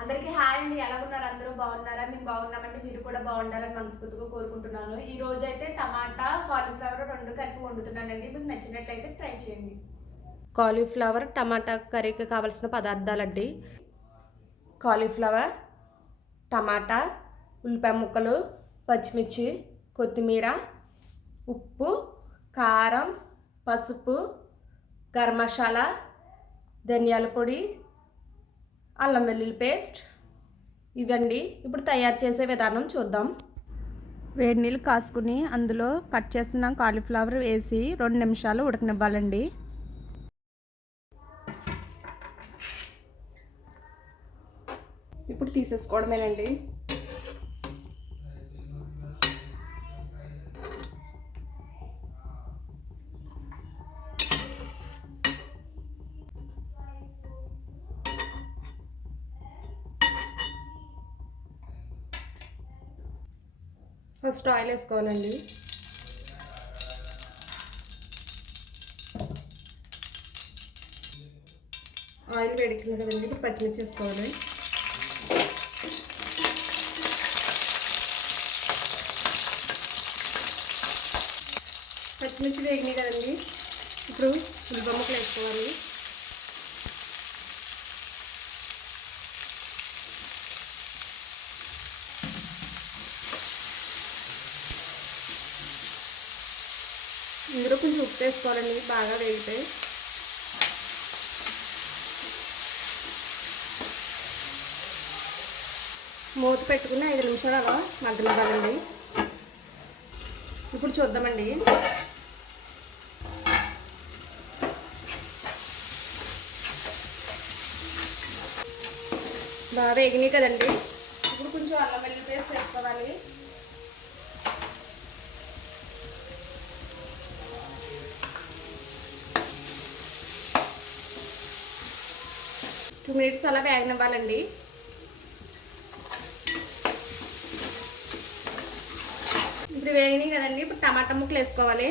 అందరికీ హాయ్ అండి. ఎలా ఉన్నారు? అందరూ బాగున్నారా? మేము బాగున్నామండి. మీరు కూడా బాగుండాలని మనస్ఫూర్తిగా కోరుకుంటున్నాను. ఈ రోజు అయితే టమాటా కాలీఫ్లవర్ రెండు కలిపి వండుతున్నానండి. మీకు నచ్చినట్లయితే ట్రై చేయండి. కాలీఫ్లవర్ టమాటా కర్రీకి కావాల్సిన పదార్థాలండి. కాలీఫ్లవర్ టమాటా ఉల్లిపాయ ముక్కలు పచ్చిమిర్చి కొత్తిమీర ఉప్పు కారం పసుపు గరం మసాలా ధనియాల పొడి అల్లం వెల్లుల్లి పేస్ట్ ఇదండి ఇప్పుడు తయారు చేసే విధానం చూద్దాం. వేడి నీళ్ళు కాసుకుని అందులో కట్ చేసిన కాలీఫ్లవర్ వేసి రెండు నిమిషాలు ఉడకనివ్వాలండి. ఇప్పుడు తీసేసుకోవడమేనండి. ఫస్ట్ ఆయిల్ వేసుకోవాలండి. ఆయిల్ వేడికింది కదండి ఇప్పుడు పచ్చిమిర్చి వేసుకోవాలి. పచ్చిమిర్చి వేగినాయి కదండి. ఇప్పుడు ఉల్లిపాయ ముక్కలు వేసుకోవాలి. ఇందులో కొంచెం ఉప్పు వేసుకోవాలండి బాగా వేగితే. మూత పెట్టుకుని ఐదు నిమిషాలు అలా మగ్గనివ్వాలండి ఇప్పుడు చూద్దామండి. బాగా వేగినాయి కదండి. టూ మినిట్స్ అలా వేగనివ్వాలండి. ఇప్పుడు వేగినాయి కదండి ఇప్పుడు టమాటా ముక్కలు వేసుకోవాలి.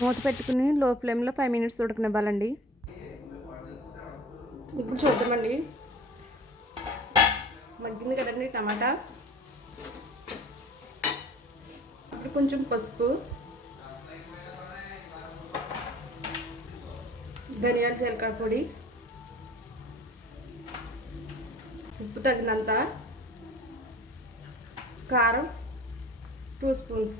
మూత పెట్టుకుని లో ఫ్లేమ్లో ఫైవ్ మినిట్స్ ఉడకనివ్వాలండి. ఇప్పుడు చూద్దామండి. మగ్గింది కదండి టమాటా. ఇప్పుడు కొంచెం పసుపు ధనియాల జీలకర్ర పొడి ఉప్పు తగినంత కారం టూ స్పూన్స్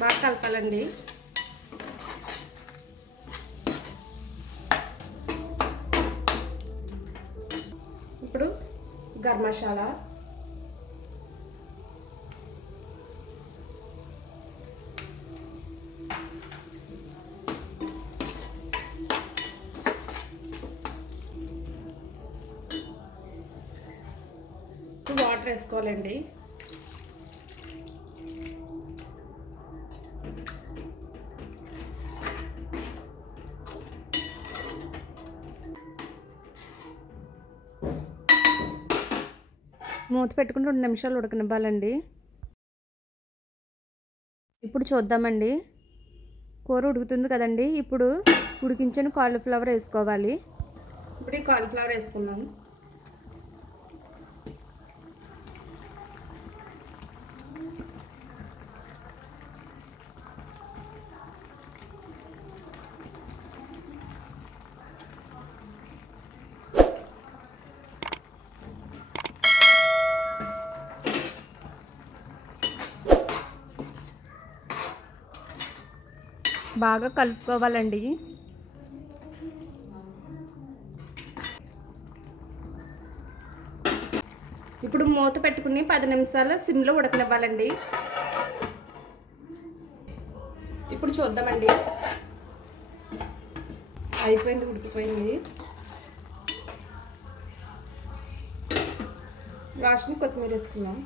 బాగా కలపాలండి. గరం మసాలా వాటర్ వేసుకోవాలండి. మూత పెట్టుకుని రెండు నిమిషాలు ఉడకనివ్వాలండి. ఇప్పుడు చూద్దామండి. కూర ఉడుకుతుంది కదండి. ఇప్పుడు ఉడికించిన కాలీఫ్లవర్ వేసుకోవాలి. ఇప్పుడు ఈ కాలీఫ్లవర్ వేసుకున్నాను బాగా కలుపుకోవాలండి. ఇప్పుడు మూత పెట్టుకుని పది నిమిషాలు సిమ్లో ఉడకనివ్వాలండి. ఇప్పుడు చూద్దామండి. అయిపోయింది ఉడికిపోయింది. లాస్ట్ని కొత్తిమీర వేసుకున్నాం